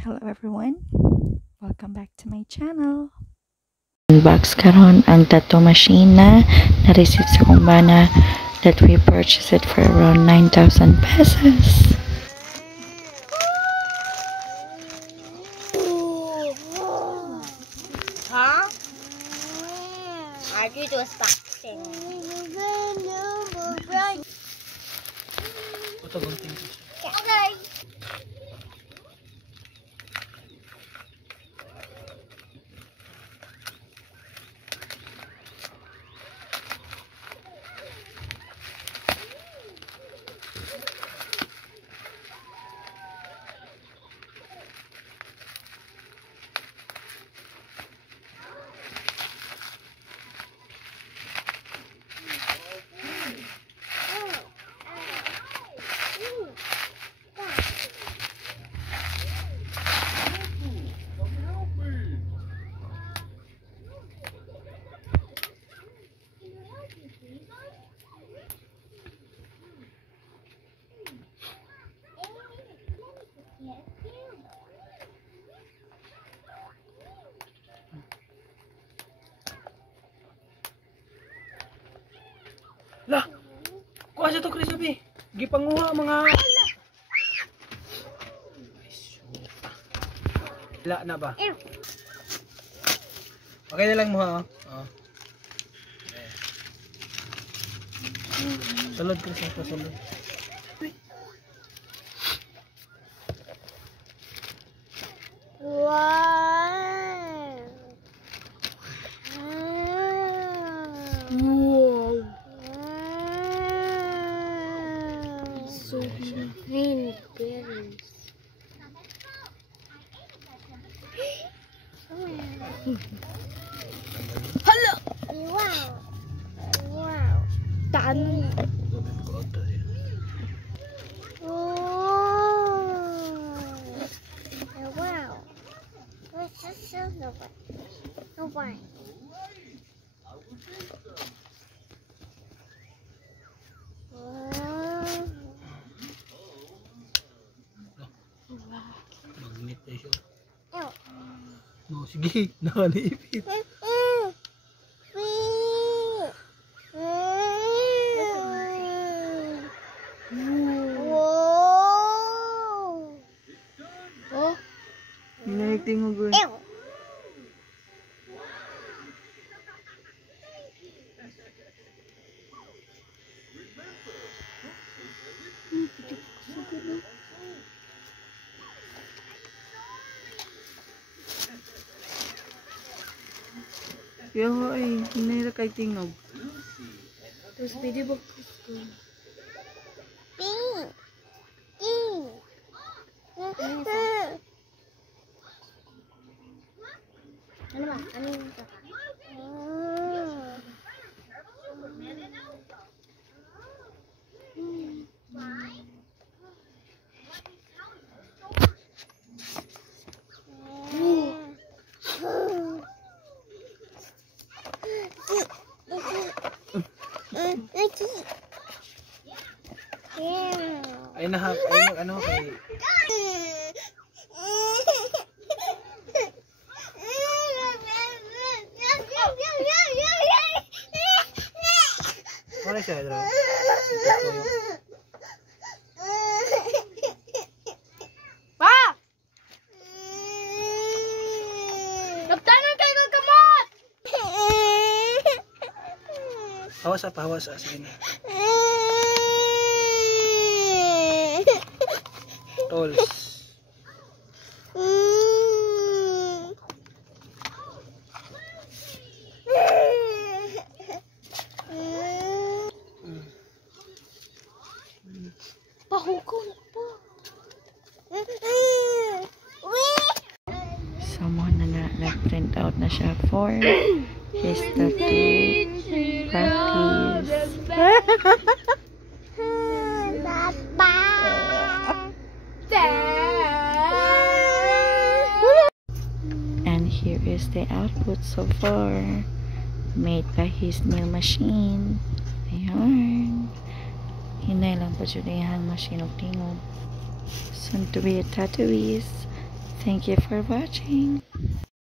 Hello everyone, welcome back to my channel. Unbox karon ang tattoo machine na na-receive sa kumbana that we purchased it for around 9,000 pesos. Huh? I do this boxing. Okay. Lah, kuha sa to Chris abi. Gipanguha mga. La na ba? Okay na lang mo ha. Oh. Sulod Chris ito sulod. So many berries. Hello. Wow. Wow. Dami. Wow. What's this silver one? Oh, why? Magnet na siya. No, sige. Nakaniipit. Oh, Hinaiting mo ba? Yo, ay, hinay ra kay tingog. terus pwede ba gusto? Ano ba? Ano yung ito? Ay nahak, ay ano kay wala siya dra. Pa! Nagtanong kayo ng kamot! Hawas sa sige na. Tolls. Pahukong po. Someone na-print out na siya for his tattoo practice. And here is the output so far, made by his new machine. Ayan. Hinay lang po dyan yung machine of tingog. Soon to be a tattooist. Thank you for watching.